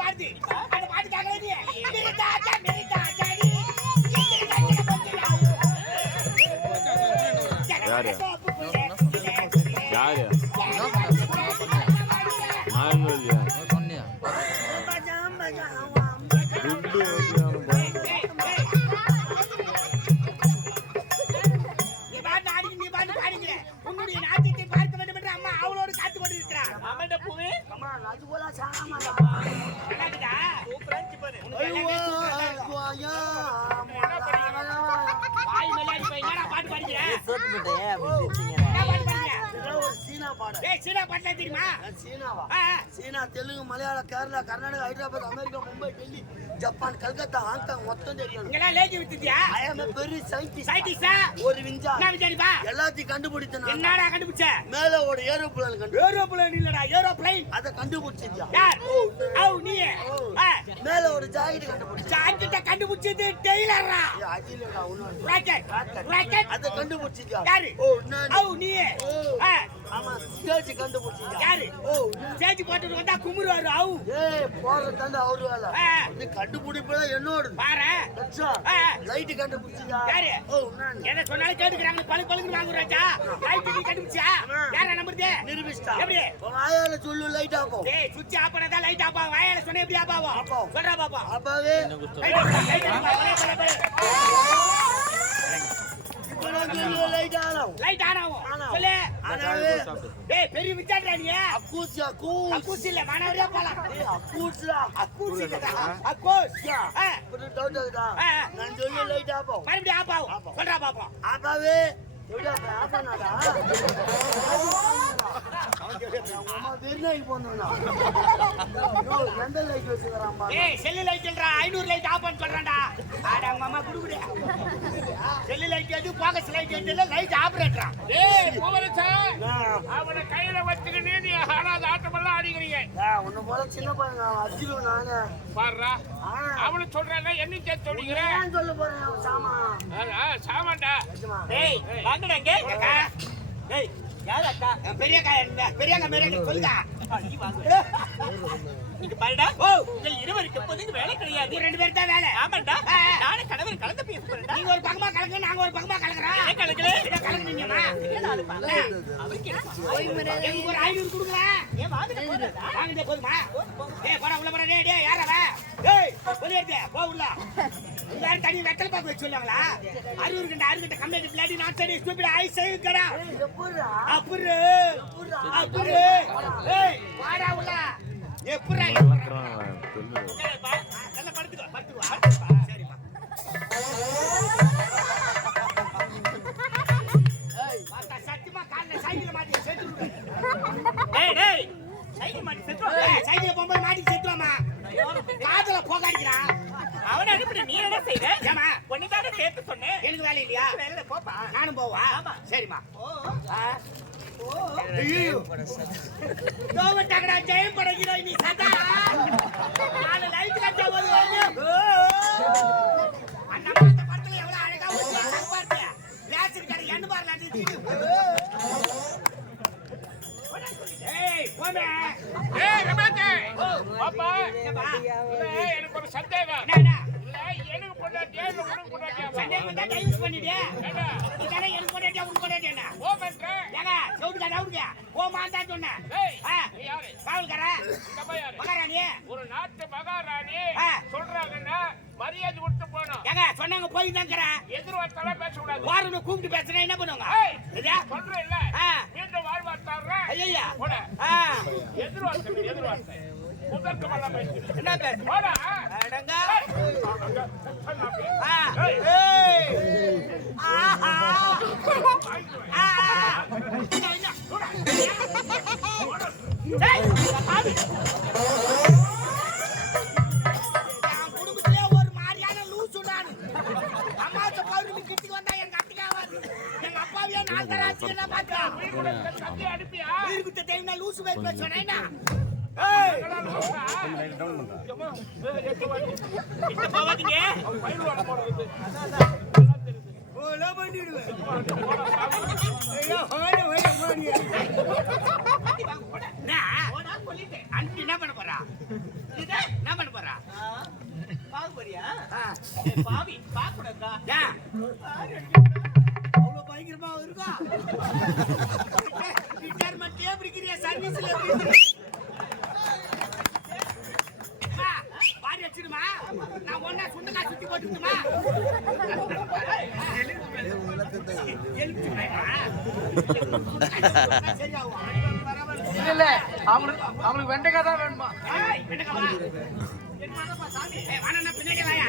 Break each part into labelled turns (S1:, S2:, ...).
S1: பாடுது. அந்த பாட்டு பத்தியா?
S2: யாரு? யாரு?
S3: சீனாவா. China Telugu Malayalam Kerala Karnataka Hyderabad America Mumbai Delhi Japan Calcutta Hong Kong மொத்தம் தெரியும்
S1: லேக்கி வித்துட்டியா?
S3: பெரிய சயின்டிஸ்ட்
S1: சயின்டிஸ்டா
S3: ஒரு விஞ்சா.
S1: விசாரிப்பா
S3: எல்லாத்தையும் கண்டுபிடிச்சேன்.
S1: என்னடா கண்டுபிடிச்ச?
S3: மேல ஒரு ஏரோப்ளேன் கண்டு
S1: ஏரோப்ளேன் இல்லடா ஏரோப்ளேன்.
S3: அதை கண்டுபிடிச்சிருக்கியா
S1: யார்? அவ் நீ.
S3: மேல ஒரு ஜாக்கெட் கண்டுபிடிச்சா
S1: ஜாக்கெட்ட கண்டுபிடிச்சது டெய்லரா ராக்கெட் ராக்கெட்
S3: அதை கண்டுபிடிச்சிருக்கியா
S1: யாரு?
S3: ஓ நான்
S1: நீ.
S3: ஆமா ஸ்டேஜ் கண்டுபிடிச்சிருக்கியா
S1: யாரு?
S3: ஓ.
S1: சேஜி போட்டு வந்தா குமுறுவாரு அவ்
S3: ஏய் போற தண்டை அவரு வேலை இது கண்டுபிடிப்பெல்லாம் என்னோட.
S1: பாரு. ஆ.
S3: லைட் கண்டுபிடிச்சியா
S1: யாரு?
S3: ஓ நான்.
S1: என்ன சொன்னாலும் கேட்டுக்கிறாங்க வாங்குறாச்சா லைட் நீ கண்டுபிடிச்சா யாரா நம்புறது?
S3: நிரூபிச்சிட்டா.
S1: எப்படி?
S3: வாயால சொல்லு லைட் ஆகும்
S1: ஏய் ஆஃப் பண்ணதா லைட் ஆகும். வாயால சொன்ன எப்படி ஆஃப் ஆகும். சொல்றா பாப்பா.
S3: அப்பாவே
S1: லைட் லைட்
S3: லைட் ஆகும்.
S1: லைட் ஆன் ஆகும்.
S3: ஆன் ஆகும்.
S1: சொல்லு டேய் பெரிய விச்சாடுறா நீ.
S3: அக்கூசி அக்கூஸ்
S1: அக்கூஸ் இல்ல மானவரியா போலாம்.
S3: ஏய் அக்கூஸ்டா
S1: அக்கூஸ் இல்லடா. அக்கூஸ். ஆ,
S3: ஒரு டவுட்
S1: ஆ.
S3: நான் சொல்லு லைட் ஆகும்.
S1: மறுபடியும் ஆஃப் ஆகும். சொல்றா பாப்போம்.
S3: அப்ப ஆஃப் பண்ணாடா
S1: இல்லடா 500 லைட் ஆஃப் பண்ண சொல்றான்டா. ஆட அம்மா குடுக்குடு செல்லு லைட் எது போகஸ் லைட் எது இல்ல லைட் ஆபரேட்டரா
S4: ஏய் பூவரசா
S3: நான்
S4: அவனை கையில வச்சுக்கிட்டு நீ ஆடாத ஆட்டமெல்லாம் ஆடிக்கிறீங்க.
S3: உன்னை போல சின்ன பையன் நான் அடிச்சிடுவேன் நானு. ஆ.
S4: அவனு சொல்றாங்க என்ன சொல்லிக்கிறேன்
S3: ஏன் சொல்ல போறேன் சாமா நிஜமா.
S1: ஏய் வாங்கடா இங்க ஏய் யார் அக்கா? பெரிய அக்கா பெரிய அக்கா மேரே சொல்லுடா. நீ வாங்க.
S4: இங்க பாருடா. ஓ உங்க இருவருக்கு வேலை கிடையாது.
S1: ரெண்டு பேரும் தான் வேலை.
S4: ஆமாண்டா. நானும் கணவர் கலந்து பேச போறேன்டா
S1: நீங்க ஒரு பக்கமா கலங்க நாங்க ஒரு பக்கமா கலக்குறோம்
S4: ஏன் கலக்கல?
S1: இத கலங்குனீங்கம்மா
S4: அவருக்கு
S1: எனக்கு ஒரு ஐநூறு கொடுங்க
S4: ஏன் வாங்கிட்டு போறதா
S1: வாங்கிட்டே போதுமா? ஏய் போடா உள்ள போடா. டேய் டேய் ஏய் வெளியேத்து போ உள்ள. எல்லாரும் தனி வெத்தல பாக்கு வச்சு சொல்லுவாங்களா? அறுபது கண்ட அறுபது கண்ட கம்பெனி பிளாடி நான் சரி ஸ்டூபிட் ஐ சேவ் கடா? அப்புறு? அப்புறு ஏய் வாடா உள்ள. சைக்கிள் போகும்போது மாட்டி செத்துவாமா காதுல போகாடிக்கிறான்
S4: அவனை அனுப்பிட்டு நீ என்ன செய்ற
S1: ஏமா
S4: பொண்ணுதானே சேர்த்து சொன்னேன்.
S1: எனக்கு வேலை இல்லையா?
S4: வேலையில போப்பா.
S1: நானும் போவா? சரிம்மா. ஜெயம் படைக்கிறாய் நீ சதா. நாலு light கட்டா போது அம்மா அந்த படத்துல எவ்வளவு அழகா இருப்பாரு. லேசர் கடை
S4: எனக்கு ஒரு சந்தேகம் எனக்கு உனக்கு
S1: ஏங்க, செவுட்டுக்கா, ரவுண்டுக்கா? போம்மான்னு தான் சொன்னேன். காவல்காரா, மகாராணி.
S4: ஒரு நாட்டு மகாராணி. சொல்றாங்கன்னா மரியாதை கொடுத்து போகணும்.
S1: ஏங்க, சொன்னாங்க போய் தான்க்கிறேன்
S4: எதிர்வார்த்தாலாம் பேசக்கூடாது.
S1: வாரன்னு கூப்பிட்டு பேசுறேன் என்ன பண்ணுவாங்க?
S4: சொல்றேன் இல்ல. மீண்டும். போட.
S1: ஆ,
S4: எதிர்வார்த்தை எதிர்வார்த்தை
S1: என்ன பேர்? அடங்க. ஆஹா. குடும்பத்திலே ஒரு மாதிரியான லூசு நானு. அமாவாசை பௌர்ணமி கிட்டிக்கு வந்தா எங்க அத்தைக்கு ஆகாது. எங்க அப்பாவையே நான் பார்த்தேன்.
S4: நீ கூட இந்த தந்தி அனுப்பியா
S1: உயிர் லூசு பேர் பேசுவேன் ஏய், கொலை பண்ணிடுவேன். ஐயோ, ஓடு, ஓடு, என்ன? பண்ண போறா? இது என்ன
S4: பாவி பாக்கூடாதா
S5: ஏன்? அவ்வளவு பயங்கரமா இருக்கா ரிட்டையர்மெண்ட்லயே பிடிக்கிறியா சர்வீஸ்ல பாரி வச்சிடுமா நான் ஒன்னா சுண்டக்கா சுத்தி போட்டுக்கிட்டுமா சரியாகும்
S6: இல்ல இல்ல அவங்களுக்கு அவங்களுக்கு வெண்டைக்காய் தான் வேணுமா
S5: ஏய், என்னக்கா வா? என்ன வாடா சாமி? வாடா, பின்னாடி வாயா.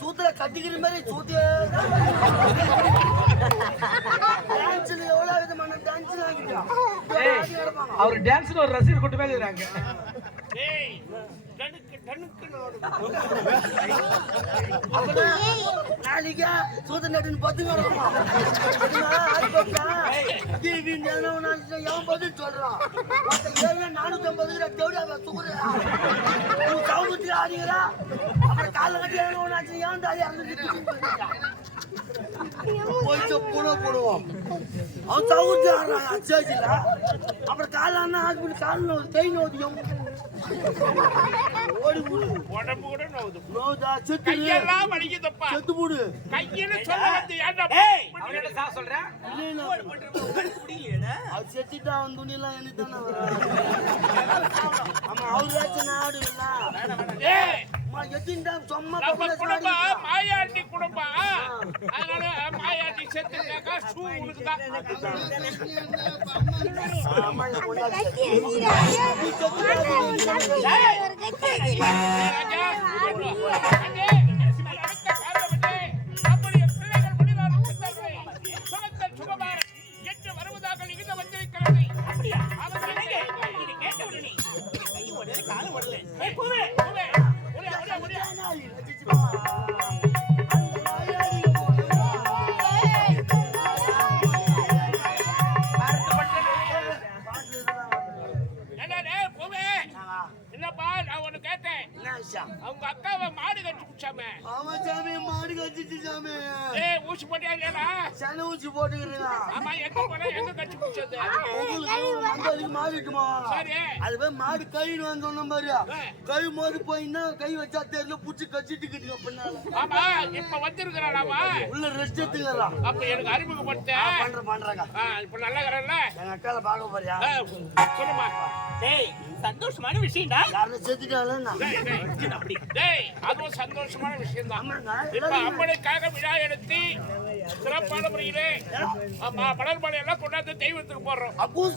S3: சூத்துல கட்டிக்கிற மாதிரி சூத்தியே டான்ஸ்ல எவ்வளவு விதமான டான்ஸ்
S6: அவர் டான்ஸ்ல ஒரு ரசிகர் கூட்டு மேல
S3: நாளைக்கு சூத்த நட்டுன்னு பத்து கிடக்கும் எவன் பதில் சொல்றான். நானூத்தி ஐம்பது கிலோ தேவடியா சுகுறா நீ சவுகுத்தி ஆடிக்கிறா அப்புறம் காலை கட்டி எவனாச்சு ஏன் இறந்து போயிட்டு கூட போடுவோம். அவன் சவுகுத்தி ஆடுறான் சேர்ச்சில அப்புறம் காலான்னா ஹாஸ்பிட்டல் கால் நோது கை நோது ஓடி போடு
S4: உடம்பு கூட நோவுது.
S3: நோதா செத்து
S4: கையெல்லாம் வலிக்குதப்பா.
S3: செத்து போடு
S4: கையில சொல்ல வந்து ஏன்டா
S5: ஏய்,
S4: அவன் என்ன சார் சொல்றேன்
S3: அவர் செத்துட்டா அவன் துணியெல்லாம் எனக்கு தானே ஆமா அவராச்சும் நாடு இல்ல
S4: ஏய் நம்ம குடும்பம் மாயாண்டி குடும்பம். அதனால மாயாண்டி செத்துட்டாக்கா ஷூ உனக்கு தான்.
S3: சனி ஊசி போட்டுக்கிறீங்க
S4: ஆமா எங்க போனா எங்க கட்சி பிடிச்சது
S3: உங்களுக்கு மந்தாளிக்கு மாறிட்டுமா
S4: சரி
S3: அது போய் மாடு கழுவின்னு வந்து சொன்ன மாதிரி கழுவும் போது போயின்னா கை வச்சா தெரியல புடிச்சு கச்சிட்டுக்கிட்டுங்க பின்னால
S4: ஆமா இப்ப
S3: உள்ள ரெஸ்ட் எடுத்துக்கலாம்
S4: அப்ப எனக்கு அறிமுகப்படுத்த
S3: பண்ற பண்றாங்க
S4: இப்ப நல்லா இருக்கிறல்ல
S3: எங்க அக்கால போறியா
S4: சொல்லுமா
S1: டேய் சந்தோஷமான விஷயம்டா.
S3: யாரும் செத்துட்டாலும்.
S1: அப்படி.
S4: டேய் அதுவும் சந்தோஷமான விஷயம் தான் இப்ப அம்மனுக்காக விழா எடுத்து சிறப்பான முறையிலே மலர் எல்லாம் கொண்டாந்து தெய்வத்துக்கு போடுறோம்.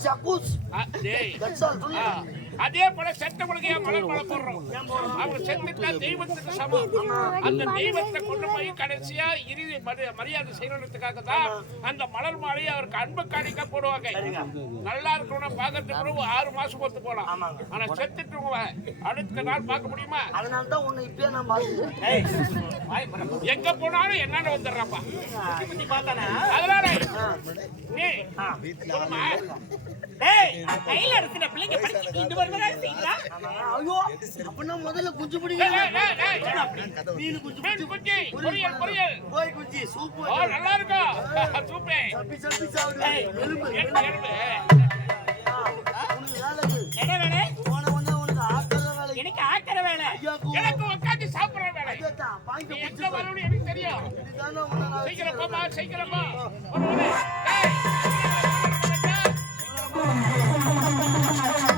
S3: அக்கூஸ்
S4: ஆ, டேய். அதே போல செத்தவங்களுக்கு ஏன் மலர் மாலை போடுறோம்? அவங்க செத்துட்டா தெய்வத்துக்கு சமம். அந்த தெய்வத்தை கொண்டு போய் கடைசியா இறுதி மரி- மரியாதை செய்யறதுக்காக தான் அந்த மலர் மாலையை அவருக்கு அன்பு காணிக்க போடுவாங்க. நல்லா இருக்கணும் பாக்கிறதுக்கு ஆறு மாசம் பொறுத்து போலாம். ஆனா செத்துட்டு அடுத்த நாள் பார்க்க முடியுமா?
S3: அதனால தான் உன்னை இப்பயே
S1: பரம்
S4: எங்க போனாலும் என்னன்னு வந்துடுறப்பா அதனால நீ
S1: கையில இருக்கிற பிள்ளைங்க படிச்சுட்டு இந்த செய்யுங்களா
S3: ஐயோ அப்படின்னா முதல்ல குஞ்சு. மீன்
S4: பொரியல் பொரியல்.
S3: கோய் குஞ்சு சூப்பு
S4: நல்லா இருக்கும் சூப்பே.
S3: சப்பி சப்பி சாப்பிடு. எலும்பு.
S4: எலும்பு எலும்பு.
S3: உனக்கு வேலை இருக்குது.
S1: என்ன வேலை?
S3: போன உடனே உனக்கு ஆக்கற வேலை.
S1: எனக்கு ஆக்கிற வேலை.
S4: எனக்கு உட்காந்து சாப்பிடுற வேலை. எங்க வரணும்னு எனக்கு தெரியும். சீக்கிரம். சீக்கிரம் Thank you.